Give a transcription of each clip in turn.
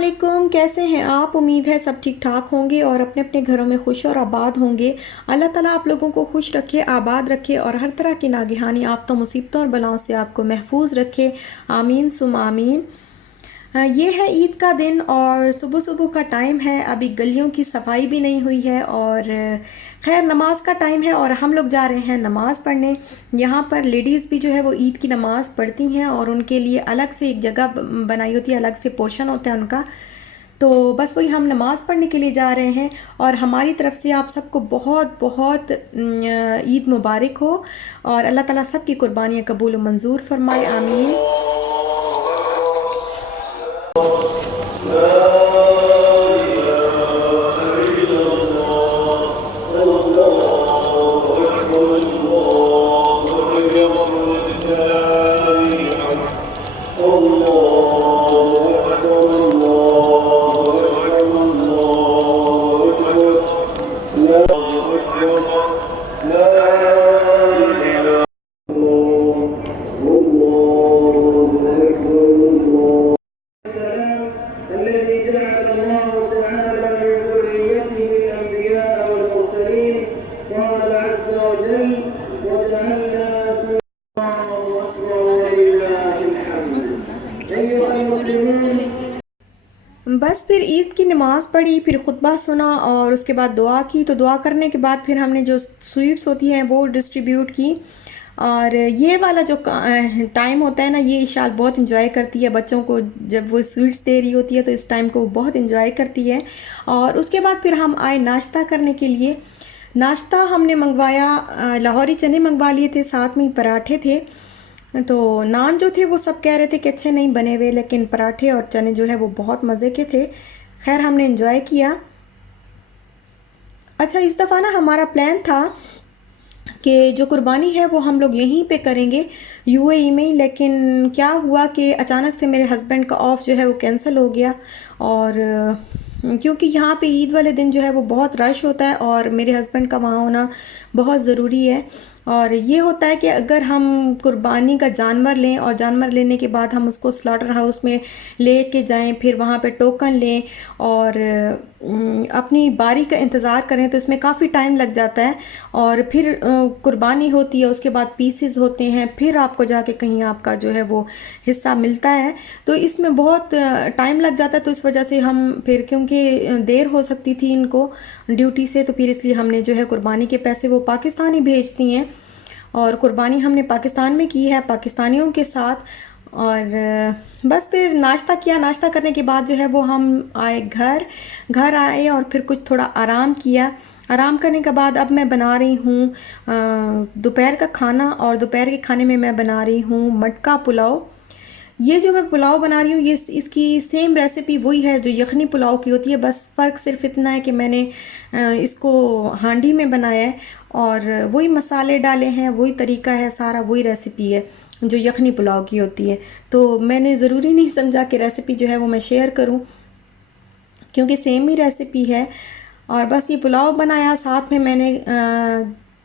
वालेकुम, कैसे हैं आप? उम्मीद है सब ठीक ठाक होंगे और अपने अपने घरों में खुश और आबाद होंगे। अल्लाह ताला आप लोगों को खुश रखे, आबाद रखे और हर तरह की नागहानी आफ़तों, मुसीबतों और बलाओं से आपको महफूज रखे। आमीन सुम आमीन। ये है ईद का दिन और सुबह सुबह का टाइम है। अभी गलियों की सफाई भी नहीं हुई है और खैर नमाज का टाइम है और हम लोग जा रहे हैं नमाज़ पढ़ने। यहाँ पर लेडीज़ भी जो है वो ईद की नमाज़ पढ़ती हैं और उनके लिए अलग से एक जगह बनाई होती है, अलग से पोर्शन होता है उनका। तो बस वही हम नमाज़ पढ़ने के लिए जा रहे हैं और हमारी तरफ से आप सबको बहुत बहुत ईद मुबारक हो और अल्लाह ताला सबकी कुर्बानियाँ कबूल व मंजूर फरमाए। आमीन। बस फिर ईद की नमाज़ पढ़ी, फिर खुतबा सुना और उसके बाद दुआ की। तो दुआ करने के बाद फिर हमने जो स्वीट्स होती हैं वो डिस्ट्रीब्यूट की। और ये वाला जो टाइम होता है ना, ये इशाल बहुत इंजॉय करती है बच्चों को। जब वो स्वीट्स दे रही होती है तो इस टाइम को वो बहुत इंजॉय करती है। और उसके बाद फिर हम आए नाश्ता करने के लिए। नाश्ता हमने मंगवाया, लाहौरी चने मंगवा लिए थे, साथ में ही पराठे थे। तो नान जो थे वो सब कह रहे थे कि अच्छे नहीं बने हुए, लेकिन पराठे और चने जो है वो बहुत मज़े के थे। खैर हमने एंजॉय किया। अच्छा, इस दफ़ा ना हमारा प्लान था कि जो कुर्बानी है वो हम लोग यहीं पे करेंगे, यूएई में ही। लेकिन क्या हुआ कि अचानक से मेरे हस्बैंड का ऑफ जो है वो कैंसिल हो गया। और क्योंकि यहाँ पे ईद वाले दिन जो है वो बहुत रश होता है और मेरे हस्बैंड का वहाँ होना बहुत ज़रूरी है। और ये होता है कि अगर हम कुर्बानी का जानवर लें और जानवर लेने के बाद हम उसको स्लॉटर हाउस में ले के जाएँ, फिर वहाँ पे टोकन लें और अपनी बारी का इंतज़ार करें, तो इसमें काफ़ी टाइम लग जाता है। और फिर कुर्बानी होती है, उसके बाद पीसेस होते हैं, फिर आपको जाके कहीं आपका जो है वो हिस्सा मिलता है। तो इसमें बहुत टाइम लग जाता है। तो इस वजह से हम फिर, क्योंकि देर हो सकती थी इनको ड्यूटी से, तो फिर इसलिए हमने जो है कुर्बानी के पैसे वो पाकिस्तान ही भेज दिए हैं। और कुर्बानी हमने पाकिस्तान में की है, पाकिस्तानियों के साथ। और बस फिर नाश्ता किया। नाश्ता करने के बाद जो है वो हम आए घर। घर आए और फिर कुछ थोड़ा आराम किया। आराम करने के बाद अब मैं बना रही हूँ दोपहर का खाना। और दोपहर के खाने में मैं बना रही हूँ मटका पुलाव। ये जो मैं पुलाव बना रही हूँ, ये इसकी सेम रेसिपी वही है जो यखनी पुलाव की होती है। बस फ़र्क सिर्फ इतना है कि मैंने इसको हांडी में बनाया है और वही मसाले डाले हैं, वही तरीका है, सारा वही रेसिपी है जो यखनी पुलाव की होती है। तो मैंने ज़रूरी नहीं समझा कि रेसिपी जो है वो मैं शेयर करूँ, क्योंकि सेम ही रेसिपी है। और बस ये पुलाव बनाया, साथ में मैंने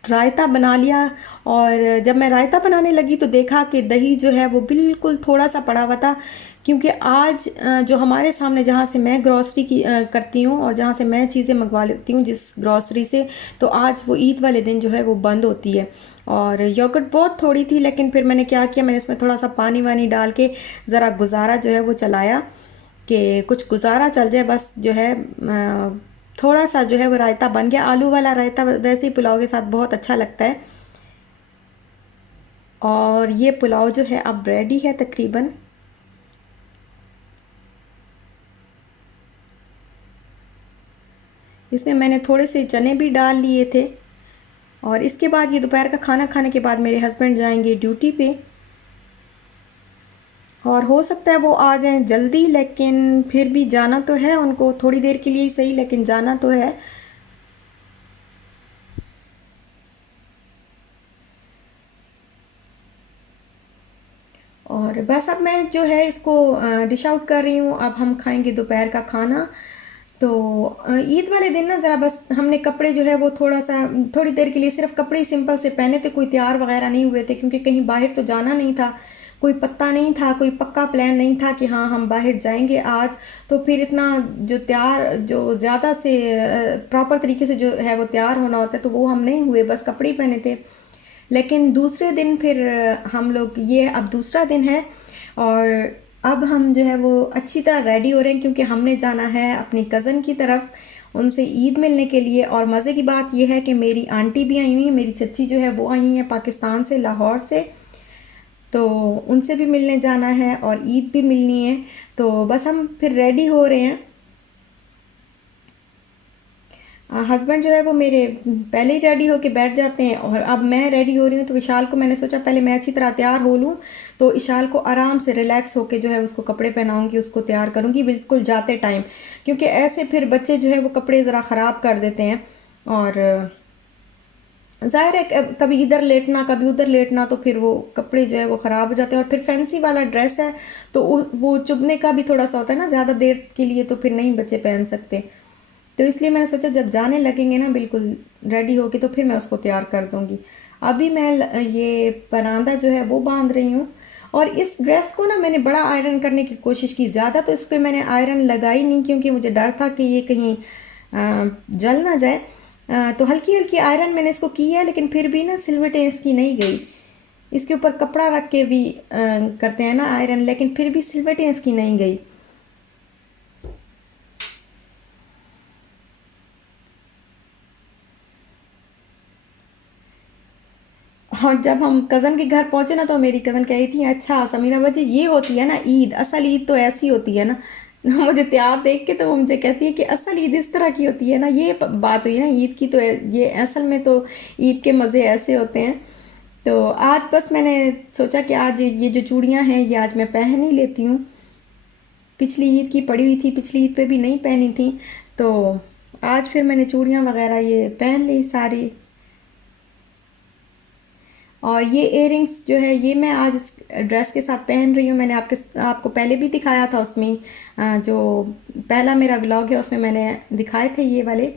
रायता बना लिया। और जब मैं रायता बनाने लगी तो देखा कि दही जो है वो बिल्कुल थोड़ा सा पड़ा हुआ था। क्योंकि आज जो हमारे सामने, जहाँ से मैं ग्रॉसरी की करती हूँ और जहाँ से मैं चीज़ें मंगवा लेती हूँ जिस ग्रॉसरी से, तो आज वो ईद वाले दिन जो है वो बंद होती है। और योगर्ट बहुत थोड़ी थी, लेकिन फिर मैंने क्या किया, मैंने इसमें थोड़ा सा पानी वानी डाल के ज़रा गुजारा जो है वो चलाया कि कुछ गुजारा चल जाए। बस जो है थोड़ा सा जो है वो रायता बन गया। आलू वाला रायता वैसे ही पुलाव के साथ बहुत अच्छा लगता है। और ये पुलाव जो है अब रेडी है तकरीबन। इसमें मैंने थोड़े से चने भी डाल लिए थे। और इसके बाद ये दोपहर का खाना खाने के बाद मेरे हस्बैंड जाएंगे ड्यूटी पे। और हो सकता है वो आ जाएं जल्दी, लेकिन फिर भी जाना तो है उनको, थोड़ी देर के लिए ही सही, लेकिन जाना तो है। और बस अब मैं जो है इसको डिश आउट कर रही हूँ। अब हम खाएंगे दोपहर का खाना। तो ईद वाले दिन ना ज़रा बस हमने कपड़े जो है वो थोड़ा सा, थोड़ी देर के लिए सिर्फ कपड़े ही सिंपल से पहने थे, कोई तैयार वगैरह नहीं हुए थे, क्योंकि कहीं बाहर तो जाना नहीं था। कोई पत्ता नहीं था, कोई पक्का प्लान नहीं था कि हाँ हम बाहर जाएंगे आज। तो फिर इतना जो तैयार, जो ज़्यादा से प्रॉपर तरीके से जो है वो तैयार होना होता है, तो वो हम नहीं हुए, बस कपड़े ही पहने थे। लेकिन दूसरे दिन फिर हम लोग, ये अब दूसरा दिन है और अब हम जो है वो अच्छी तरह रेडी हो रहे हैं, क्योंकि हमने जाना है अपनी कज़न की तरफ उनसे ईद मिलने के लिए। और मज़े की बात यह है कि मेरी आंटी भी आई हुई है, मेरी चच्ची जो है वो आई हैं पाकिस्तान से, लाहौर से, तो उनसे भी मिलने जाना है और ईद भी मिलनी है। तो बस हम फिर रेडी हो रहे हैं। हस्बैंड जो है वो मेरे पहले ही रेडी होके बैठ जाते हैं और अब मैं रेडी हो रही हूँ। तो विशाल को मैंने सोचा पहले मैं अच्छी तरह तैयार हो लूँ, तो विशाल को आराम से रिलैक्स होके जो है उसको कपड़े पहनाऊँगी, उसको तैयार करूँगी बिल्कुल जाते टाइम, क्योंकि ऐसे फिर बच्चे जो है वो कपड़े ज़रा ख़राब कर देते हैं। और ज़ाहिर है कभी इधर लेटना कभी उधर लेटना, तो फिर वो कपड़े जो है वो ख़राब हो जाते हैं। और फिर फैंसी वाला ड्रेस है तो वो चुभने का भी थोड़ा सा होता है ना ज़्यादा देर के लिए, तो फिर नहीं बच्चे पहन सकते। तो इसलिए मैंने सोचा जब जाने लगेंगे ना बिल्कुल रेडी होके, तो फिर मैं उसको तैयार कर दूँगी। अभी मैं ये परांदा जो है वो बांध रही हूँ। और इस ड्रेस को ना मैंने बड़ा आयरन करने की कोशिश की, ज़्यादा तो इस पर मैंने आयरन लगाई नहीं, क्योंकि मुझे डर था कि ये कहीं जल ना जाए। तो हल्की हल्की आयरन मैंने इसको की है, लेकिन फिर भी ना सिलवटें इसकी नहीं गई। इसके ऊपर कपड़ा रख के भी करते हैं ना आयरन, लेकिन फिर भी सिलवटें इसकी नहीं गई। और जब हम कज़न के घर पहुंचे ना, तो मेरी कज़न कह रही थी अच्छा समीरा बच्चे ये होती है ना ईद, असल ईद तो ऐसी होती है ना। मुझे तैयार देख के तो वो मुझे कहती है कि असल ईद इस तरह की होती है ना, ये बात हुई ना ईद की, तो ये असल में तो ईद के मज़े ऐसे होते हैं। तो आज बस मैंने सोचा कि आज ये जो चूड़ियाँ हैं ये आज मैं पहन ही लेती हूँ। पिछली ईद की पड़ी हुई थी, पिछली ईद पे भी नहीं पहनी थी, तो आज फिर मैंने चूड़ियाँ वगैरह ये पहन ली सारी। और ये इयररिंग्स जो है ये मैं आज इस ड्रेस के साथ पहन रही हूँ। मैंने आपको पहले भी दिखाया था उसमें, जो पहला मेरा व्लॉग है उसमें मैंने दिखाए थे ये वाले,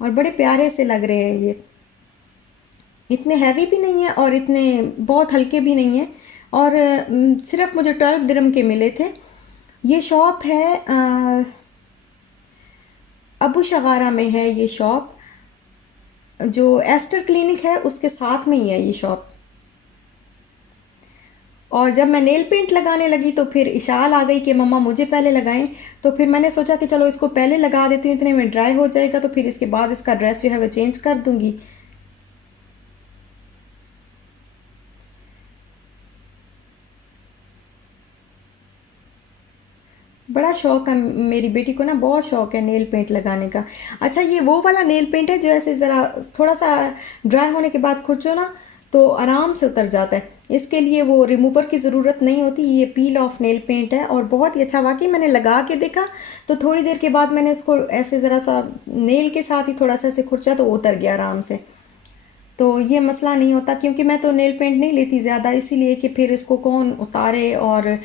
और बड़े प्यारे से लग रहे हैं ये। इतने हैवी भी नहीं है और इतने बहुत हल्के भी नहीं है। और सिर्फ मुझे 12 दिरहम के मिले थे। ये शॉप है अबू शगारा में है ये शॉप, जो एस्टर क्लिनिक है उसके साथ में ही है ये शॉप। और जब मैं नेल पेंट लगाने लगी तो फिर इशाल आ गई कि मम्मा मुझे पहले लगाएं। तो फिर मैंने सोचा कि चलो इसको पहले लगा देती हूँ, इतने में ड्राई हो जाएगा, तो फिर इसके बाद इसका ड्रेस जो है वो चेंज कर दूँगी। बड़ा शौक है मेरी बेटी को ना, बहुत शौक है नेल पेंट लगाने का। अच्छा ये वो वाला नेल पेंट है जो ऐसे ज़रा थोड़ा सा ड्राई होने के बाद खुरचो ना तो आराम से उतर जाता है। इसके लिए वो रिमूवर की ज़रूरत नहीं होती, ये पील ऑफ नेल पेंट है और बहुत ही अच्छा। वाकई मैंने लगा के देखा तो थोड़ी देर के बाद मैंने इसको ऐसे ज़रा सा नेल के साथ ही थोड़ा सा ऐसे खुरचा तो उतर गया आराम से। तो ये मसला नहीं होता, क्योंकि मैं तो नेल पेंट नहीं लेती ज़्यादा, इसीलिए कि फिर इसको कौन उतारे, और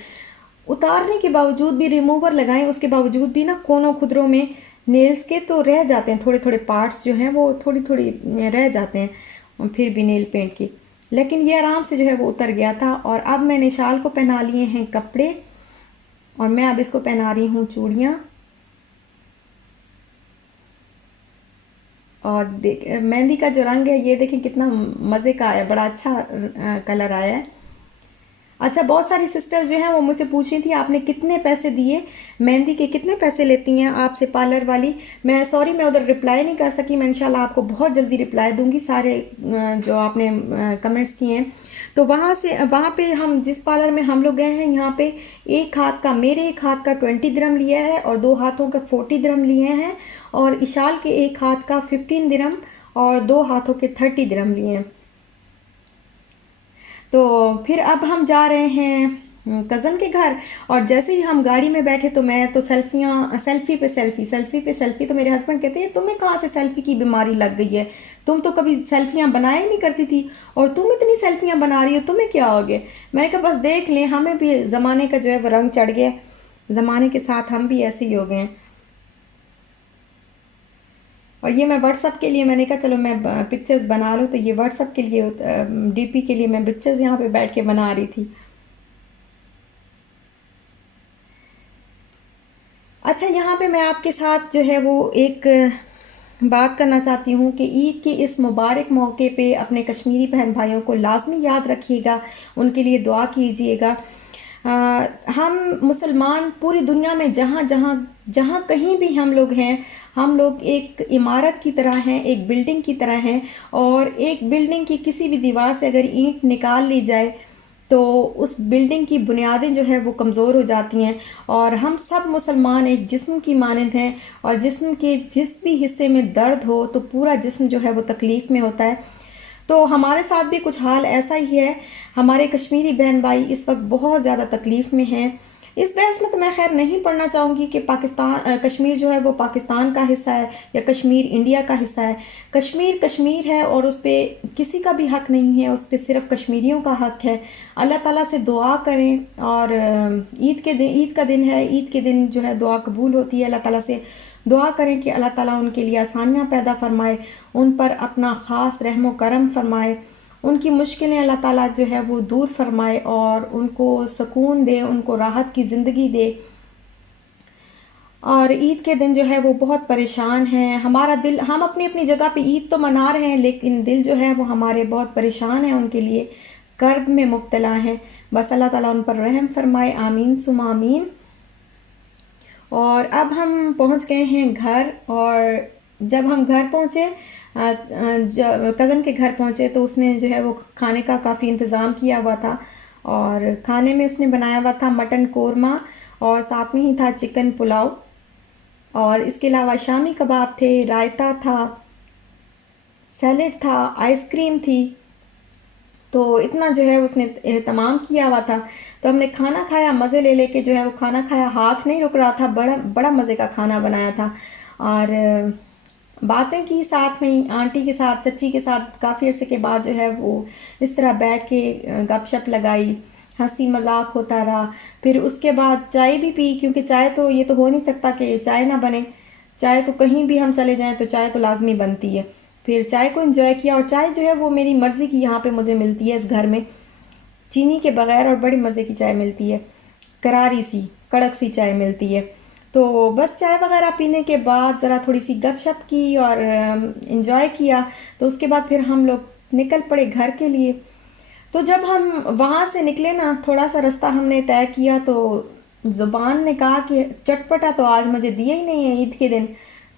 उतारने के बावजूद भी रिमूवर लगाएं उसके बावजूद भी ना कोनों खुदरों में नेल्स के तो रह जाते हैं, थोड़े थोड़े पार्ट्स जो हैं वो थोड़ी थोड़ी रह जाते हैं, और फिर भी नेल पेंट की। लेकिन ये आराम से जो है वो उतर गया था। और अब मैंने शाल को पहना लिए हैं कपड़े, और मैं अब इसको पहना रही हूँ चूड़ियाँ। और देख मेहंदी का जो रंग है ये देखें कितना मज़े का आया, बड़ा अच्छा कलर आया है। अच्छा बहुत सारी सिस्टर्स जो हैं वो मुझसे पूछ रही थी आपने कितने पैसे दिए, मेहंदी के कितने पैसे लेती हैं आपसे पार्लर वाली। मैं सॉरी मैं उधर रिप्लाई नहीं कर सकी, मैं इंशाल्लाह आपको बहुत जल्दी रिप्लाई दूंगी सारे जो आपने कमेंट्स किए हैं। तो वहाँ पे हम जिस पार्लर में हम लोग गए हैं, यहाँ पे एक हाथ का, मेरे एक हाथ का 20 दिरहम लिया है और दो हाथों का 40 दिरहम लिए हैं, और इशाल के एक हाथ का 15 दिरहम और दो हाथों के 30 दिरहम लिए हैं। तो फिर अब हम जा रहे हैं कज़न के घर। और जैसे ही हम गाड़ी में बैठे तो मैं तो सेल्फ़ी पे सेल्फ़ी, सेल्फ़ी पे सेल्फ़ी, तो मेरे हस्बैंड कहते हैं तुम्हें कहाँ से सेल्फ़ी की बीमारी लग गई है, तुम तो कभी सेल्फ़ियाँ बनाया ही नहीं करती थी और तुम इतनी सेल्फ़ियाँ बना रही हो, तुम्हें क्या हो गया। मैंने कहा बस देख लें, हमें भी ज़माने का जो है वो रंग चढ़ गया, ज़माने के साथ हम भी ऐसे ही हो गए हैं। और ये मैं व्हाट्सअप के लिए मैंने कहा चलो मैं पिक्चर्स बना लूँ, तो ये व्हाट्सअप के लिए डीपी के लिए मैं पिक्चर्स यहाँ पे बैठ के बना रही थी। अच्छा, यहाँ पे मैं आपके साथ जो है वो एक बात करना चाहती हूँ कि ईद के इस मुबारक मौके पे अपने कश्मीरी बहन भाइयों को लाजमी याद रखिएगा, उनके लिए दुआ कीजिएगा। हम मुसलमान पूरी दुनिया में जहाँ जहाँ जहाँ कहीं भी हम लोग हैं, हम लोग एक इमारत की तरह हैं, एक बिल्डिंग की तरह हैं। और एक बिल्डिंग की किसी भी दीवार से अगर ईंट निकाल ली जाए तो उस बिल्डिंग की बुनियादें जो है वो कमज़ोर हो जाती हैं। और हम सब मुसलमान एक जिस्म की मानंद हैं, और जिस्म के जिस भी हिस्से में दर्द हो तो पूरा जिस्म जो है वो तकलीफ़ में होता है। तो हमारे साथ भी कुछ हाल ऐसा ही है। हमारे कश्मीरी बहन भाई इस वक्त बहुत ज़्यादा तकलीफ़ में हैं। इस बहस में तो मैं खैर नहीं पढ़ना चाहूँगी कि कश्मीर जो है वो पाकिस्तान का हिस्सा है या कश्मीर इंडिया का हिस्सा है। कश्मीर कश्मीर है और उस पर किसी का भी हक़ नहीं है, उस पर सिर्फ़ कश्मीरियों का हक़ है। अल्लाह ताला से दुआ करें। और ईद का दिन है, ईद के दिन जो है दुआ कबूल होती है। अल्लाह ताला से दुआ करें कि अल्लाह ताला उनके लिए आसानियाँ पैदा फ़रमाए, उन पर अपना ख़ास रहम व करम फ़रमाए, उनकी मुश्किलें अल्लाह ताला जो है वो दूर फ़रमाए और उनको सुकून दे, उनको राहत की ज़िंदगी दे। और ईद के दिन जो है वो बहुत परेशान हैं। हमारा दिल, हम अपनी अपनी जगह पे ईद तो मना रहे हैं, लेकिन दिल जो है वो हमारे बहुत परेशान है, उनके लिए कर्ब में मुब्तला हैं। बस अल्लाह ताला उन पर रहम फ़रमाए, आमीन सुमा आमीन। और अब हम पहुंच गए हैं घर। और जब हम घर पहुंचे, कज़न के घर पहुंचे, तो उसने जो है वो खाने का काफ़ी इंतज़ाम किया हुआ था। और खाने में उसने बनाया हुआ था मटन कोरमा, और साथ में ही था चिकन पुलाव, और इसके अलावा शामी कबाब थे, रायता था, सैलेड था, आइसक्रीम थी। तो इतना जो है उसने एहतमाम किया हुआ था। तो हमने खाना खाया, मज़े ले लेके जो है वो खाना खाया, हाथ नहीं रुक रहा था, बड़ा बड़ा मज़े का खाना बनाया था। और बातें की साथ में ही, आंटी के साथ, चची के साथ काफ़ी अरसे के बाद जो है वो इस तरह बैठ के गपशप लगाई, हंसी मजाक होता रहा। फिर उसके बाद चाय भी पी, क्योंकि चाय तो, ये तो हो नहीं सकता कि चाय ना बने। चाय तो कहीं भी हम चले जाएं तो चाय तो लाजमी बनती है। फिर चाय को एंजॉय किया, और चाय जो है वो मेरी मर्ज़ी की यहाँ पे मुझे मिलती है इस घर में, चीनी के बगैर, और बड़ी मज़े की चाय मिलती है, करारी सी कड़क सी चाय मिलती है। तो बस चाय वगैरह पीने के बाद ज़रा थोड़ी सी गपशप की और इन्जॉय किया। तो उसके बाद फिर हम लोग निकल पड़े घर के लिए। तो जब हम वहाँ से निकले ना, थोड़ा सा रास्ता हमने तय किया, तो ज़ुबान ने कहा कि चटपटा तो आज मुझे दिया ही नहीं है ईद के दिन।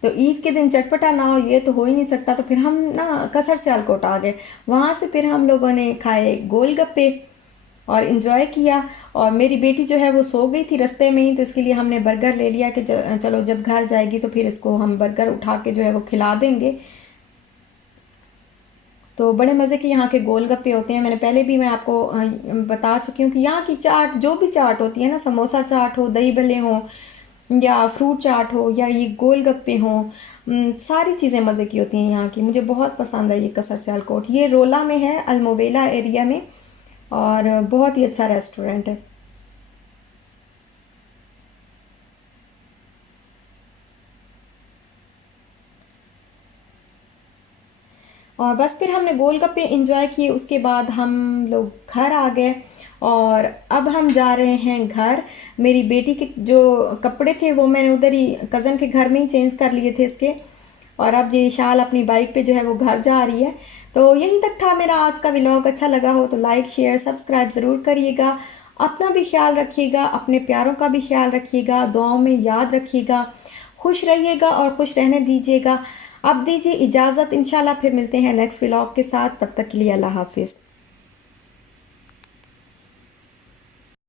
तो ईद के दिन चटपटा ना हो, ये तो हो ही नहीं सकता। तो फिर हम ना कसर से सियालकोट आ गए। वहाँ से फिर हम लोगों ने खाए गोलगप्पे और इन्जॉय किया। और मेरी बेटी जो है वो सो गई थी रास्ते में ही, तो इसके लिए हमने बर्गर ले लिया कि चलो जब घर जाएगी तो फिर इसको हम बर्गर उठा के जो है वो खिला देंगे। तो बड़े मज़े के यहाँ के गोलगप्पे होते हैं। मैंने पहले भी मैं आपको बता चुकी हूँ कि यहाँ की चाट, जो भी चाट होती है ना, समोसा चाट हो, दही भल्ले हों, या फ्रूट चाट हो, या ये गोलगप्पे हों, सारी चीज़ें मज़े की होती हैं यहाँ की। मुझे बहुत पसंद है ये कसर सियालकोट। ये रोला में है, अलमोबेला एरिया में, और बहुत ही अच्छा रेस्टोरेंट है। और बस फिर हमने गोलगप्पे इंजॉय किए, उसके बाद हम लोग घर आ गए। और अब हम जा रहे हैं घर। मेरी बेटी के जो कपड़े थे वो मैंने उधर ही कज़न के घर में ही चेंज कर लिए थे इसके। और अब ये शाल अपनी बाइक पे जो है वो घर जा रही है। तो यहीं तक था मेरा आज का व्लॉग। अच्छा लगा हो तो लाइक शेयर सब्सक्राइब ज़रूर करिएगा। अपना भी ख्याल रखिएगा, अपने प्यारों का भी ख्याल रखिएगा, दुआओं में याद रखिएगा। खुश रहिएगा और खुश रहने दीजिएगा। अब दीजिए इजाज़त, इंशाल्लाह फिर मिलते हैं नेक्स्ट व्लॉग के साथ। तब तक के लिए अल्लाह हाफिज़।